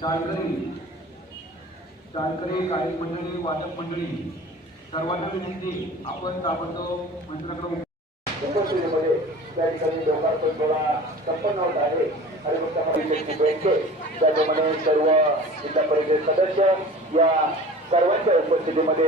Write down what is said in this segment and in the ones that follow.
शाळकरी कार्यक मंडळी, वाचक मंडळी सर्वांना विनंती, आपण ताबडतोब मंत्राकडे उपस्थितीमध्ये त्या ठिकाणी लोकार्पण सोहळा संपन्न होत आहे. त्याप्रमाणे सर्व जिल्हा परिषद सदस्य या सर्वांच्या उपस्थितीमध्ये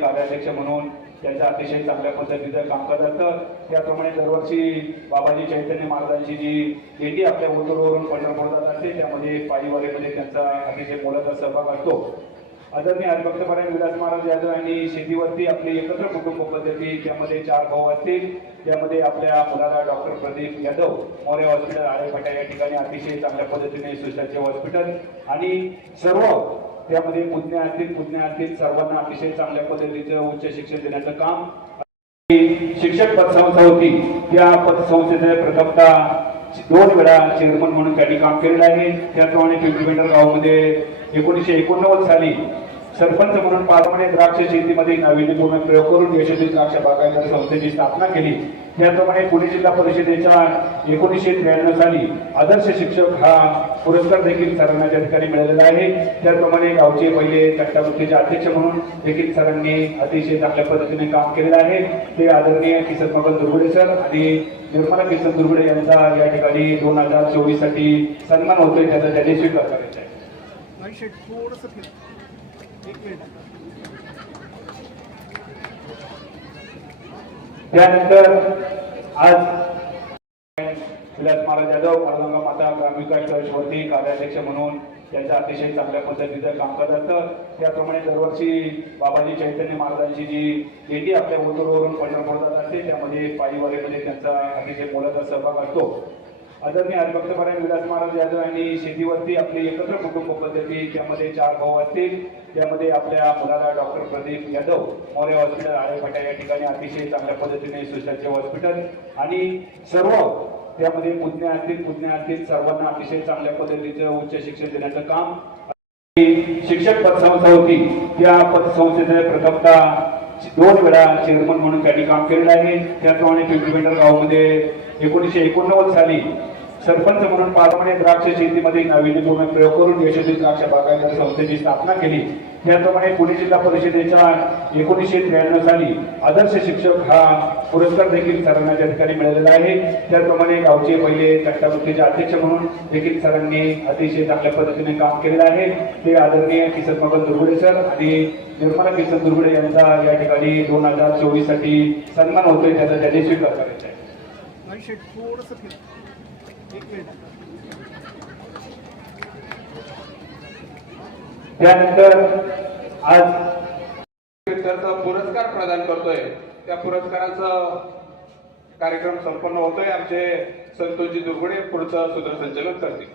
कार्याध्यक्ष म्हणून त्यांच्या अतिशय चांगल्या पद्धतीचं कामकाज असतं. त्याप्रमाणे दरवर्षी बाबाजी चैतन्य महाराजांची जी दिंडी आपल्या ओतूरवरून पंढरपूर जात असते, त्यामध्ये पायीवारीमध्ये त्यांचा अतिशय मोलाचा सहभाग असतो. आदरणीय हरिभक्तपरायण विलास महाराज यादव यांनी शेतीवरती आपली एकत्र कुटुंब पद्धती, त्यामध्ये 4 भाऊ असतील. त्यामध्ये आपल्या मुलाला डॉक्टर प्रदीप यादव मोरे हॉस्पिटल आळेफाटा या ठिकाणी अतिशय चांगल्या पद्धतीने सुसज्ज हॉस्पिटल आणि सर्व त्यामध्ये पुतण्या असतील सर्वांना अतिशय चांगल्या पद्धतीचं उच्च शिक्षण देण्याचं काम शिक्षक पतसंस्था होती. त्या पतसंस्थेचे प्रथमतः 2 वेळा चेअरमन म्हणून त्यांनी काम केलेलं आहे. त्याप्रमाणे पिंपरीपेंढर गावामध्ये 1989 साली सरपंच म्हणून पारंपरिक द्राक्ष शेतीमध्ये नाविन्यपूर्ण प्रयोग करून यशस्वी द्राक्ष बागायतदार संस्थेची स्थापना केली. त्याप्रमाणे पुणे जिल्हा परिषदेच्या 1993 साली आदर्श शिक्षक हा पुरस्कार देखील सरांना त्या ठिकाणी मिळालेला आहे. त्याप्रमाणे गावचे पहिले चट्टावृत्तीचे अध्यक्ष म्हणून देखील सरांनी अतिशय चांगल्या पद्धतीने काम केलेलं आहे. ते आदरणीय किसन मगन दुर्गुडे सर आणि निर्मला किसन दुर्गुडे यांचा या ठिकाणी 2024 साठी सन्मान होतोय, त्याचा त्यांनी स्वीकार करायचा आहे. त्यानंतर आज विलास महाराज यादव पांडुरंग माता ग्राम विकास ट्रस्टवरती कार्याध्यक्ष म्हणून त्यांच्या अतिशय चांगल्या पद्धतीचं कामकाज असतं. त्याप्रमाणे दरवर्षी बाबाजी चैतन्य महाराजांची जी दिंडी आपल्या ओतूरवरून पंढरपूर जात असते, त्यामध्ये पायीवारीमध्ये त्यांचा अतिशय मोलाचा सहभाग असतो. आदरणीय हरिभक्तपरायण विलास महाराज यादव यांनी शेतीवरती आपली एकत्र कुटुंब पद्धती, त्यामध्ये 4 भाऊ असतील. त्यामध्ये आपल्या मुलाला डॉक्टर प्रदीप यादव मोरे हॉस्पिटल आळेफाटा या ठिकाणी अतिशय चांगल्या पद्धतीने सुसज्ज हॉस्पिटल आणि सर्व त्यामध्ये पुतण्या असतील सर्वांना अतिशय चांगल्या पद्धतीचं उच्च शिक्षण देण्याचं काम शिक्षक पतसंस्था होती. त्या पतसंस्थेचे प्रथमतः 2 वेळा चेअरमन म्हणून त्यांनी काम केलेलं आहे. त्याप्रमाणे पिंपरीपेंढर गावामध्ये 1989 साली सरपंच म्हणून पारंपरिक द्राक्ष शेतीमध्ये नाविन्यपूर्ण प्रयोग करून यशस्वी द्राक्ष बागायतदार संस्थेची स्थापना केली. त्याप्रमाणे पुणे जिल्हा परिषदेच्या 1993 साली आदर्श शिक्षक हा पुरस्कार देखील सरांना त्या ठिकाणी मिळालेला आहे. त्याप्रमाणे गावचे पहिले चट्टावृत्तीचे अध्यक्ष म्हणून देखील सरांनी अतिशय चांगल्या पद्धतीने काम केलेलं आहे. ते आदरणीय किसन मगन दुर्गुडे सर आणि निर्मला किसन दुर्गुडे यांचा या ठिकाणी 2024 साठी सन्मान होतोय, त्याचा त्यांनी स्वीकार करायचा आहे. त्यानंतर आज पुरस्कार प्रदान करतोय. त्या पुरस्काराचा कार्यक्रम संपन्न होतोय. आमचे संतोषजी दुर्गुडे पुढचं सूत्रसंचालन करतील.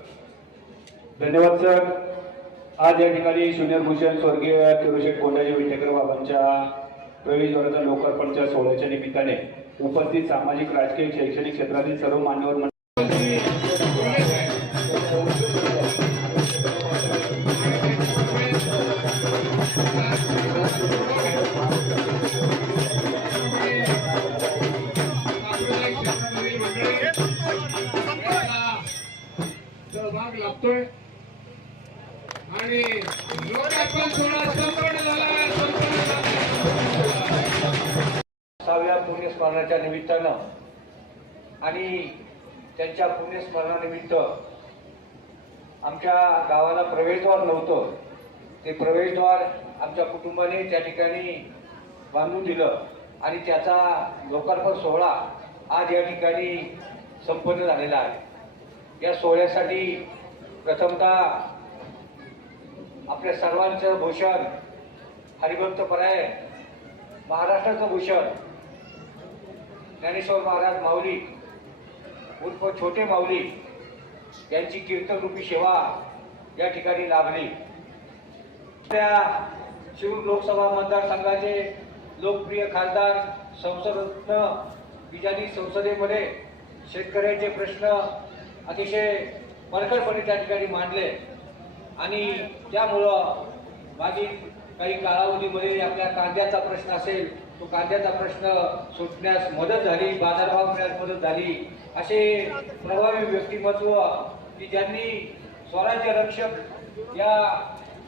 धन्यवाद सर. आज या ठिकाणी ज्युनियर भूषण स्वर्गीय किरोशेठ कोंडाजी विटेकर बाबांच्या प्रवेशद्वाराच्या लोकार्पणच्या सोहळ्याच्या निमित्ताने उपस्थित सामाजिक, राजकीय, शैक्षणिक क्षेत्रातील सर्व मान्यवर मागतोय आणि लोकार्पण सोहळा संपन्न झाला आहे, संपन्न झाला. 6व्या पुण्यस्मरणाच्या निमित्तानं आणि त्यांच्या पुण्यस्मरणानिमित्त आमच्या गावाला प्रवेशद्वार नव्हतं, ते प्रवेशद्वार आमच्या कुटुंबाने त्या ठिकाणी बांधून दिलं आणि त्याचा लोकार्पण सोहळा आज या ठिकाणी संपन्न झालेला आहे. या सोहळ्यासाठी प्रथमतः आपल्या सर्वांचं भूषण, हरिभक्तपराय महाराष्ट्राचं भूषण ज्ञानेश्वर महाराज माऊली उर्फ छोटे माऊली यांची कीर्तनरूपी सेवा या ठिकाणी लाभली. त्या शिरूर लोकसभा मतदारसंघाचे लोकप्रिय खासदार संसदरत्न बिजानी संसदेमध्ये शेतकऱ्यांचे प्रश्न अतिशय परखडपणे त्या ठिकाणी मांडले आणि त्यामुळं मागील काही कालावधीमध्ये आपल्या कांद्याचा प्रश्न असेल, तो कांद्याचा प्रश्न सुटण्यास मदत झाली, बाजारभाव मिळण्यास मदत झाली. असे प्रभावी व्यक्तिमत्व की ज्यांनी स्वराज्य रक्षक या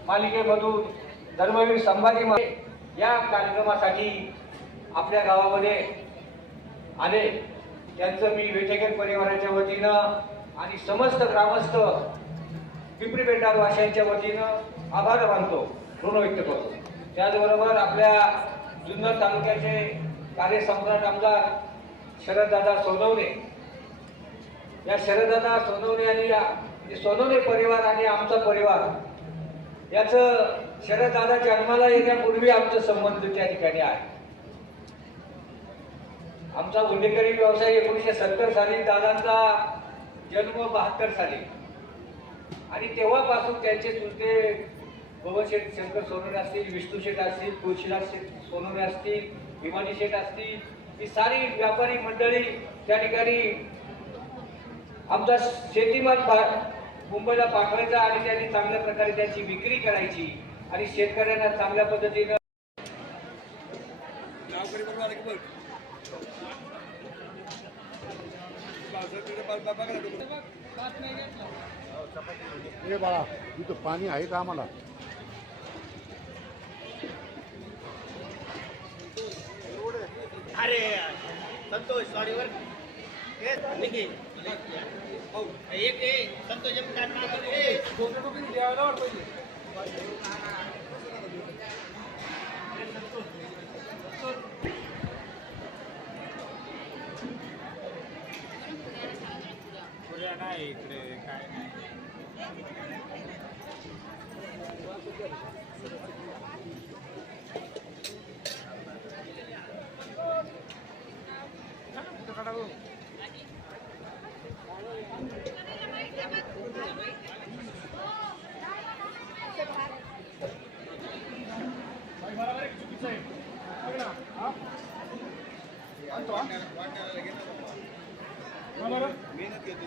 मालिकेमधून धर्मवीर संभाजी या कार्यक्रमासाठी आपल्या गावामध्ये आले, त्यांचं मी वेटेकर परिवाराच्या वतीनं आणि समस्त ग्रामस्थ पिंपरी पेंढार वाशांच्या वतीनं आभार मानतो, ऋण व्यक्त करतो. त्याचबरोबर आपल्या जुन्नर तालुक्याचे कार्यसम्राट आमदार शरददादा सोनवणे, या शरददादा सोनवणे आणि या सोनवणे परिवार आणि आमचा परिवार याचं शरददादा जन्माला येण्यापूर्वी आमचा संबंध त्या ठिकाणी आहे. आमचा गुन्हेगारी व्यवसाय 1970 साली, दादांचा जन्म 72 साली आणि तेव्हापासून त्यांचे चुलते बबनशेठ शंकर सोनवणे असतील, विष्णू शेठ असतील, तुळशीदास शेठ सोनवणे असतील, भीमाजी शेठ असतील, ही सारी व्यापारी मंडळी त्या ठिकाणी आमचा शेतीमाल मुंबईला पाठवायचा आणि त्यांनी चांगल्या प्रकारे त्याची विक्री करायची आणि शेतकऱ्यांना चांगल्या पद्धतीनं ए बाळा इथं पाणी आहे का आम्हाला? अरे संतोष सॉरी वर एक संतोष नाही इकडे काय नाही. मेहनत घेतो